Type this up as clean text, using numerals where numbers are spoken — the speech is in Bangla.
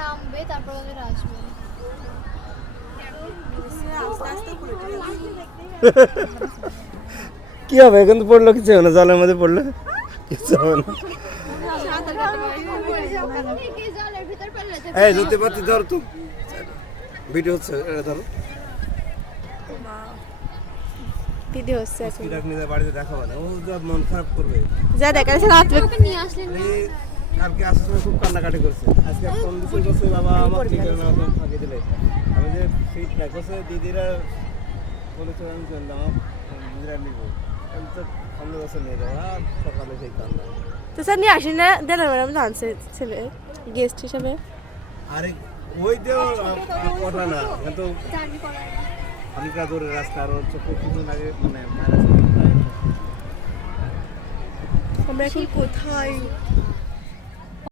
নামবে তারপর ওদের আসবে। কি হবে এখন তো পড়লো কিছু হবে না, জলের মধ্যে পড়লো কিছু হবে না। জলের ভিতর পড়লে এই ধরতে পারছি, ধর তো ভিডিও হচ্ছে, এটা ধরো। ভিডিও হচ্ছে এখন। স্পিডার নিয়ে বাড়িতে দেখাবো না, ও যা মন খারাপ করবে। যা দেখা যাচ্ছে রাত ওকে নিয়ে আসলেন না। এই কালকে আসার সময় খুব কান্নাকাটি করছে, আজকে ফোন দিচ্ছে বলছে বাবা আমার ঠিক না আমাকে ফাঁকি দিলে। আমি যে ফিট না করছে দিদিরা বলেছে আমি চললাম দিদিরা নিব, আমি তো 15 বছর নিয়ে যাবো, আর সকালে সেই কান্না। তো স্যার নিয়ে আসেন না, দেড় ম্যাডাম আনছে ছেলে গেস্ট হিসাবে। আরে ওই যে কথা না কিন্তু জার্নি করার না। হালকা দূরের রাস্তা, আর হচ্ছে কিছুদিন আগে মানে আমরা এখন কোথায়?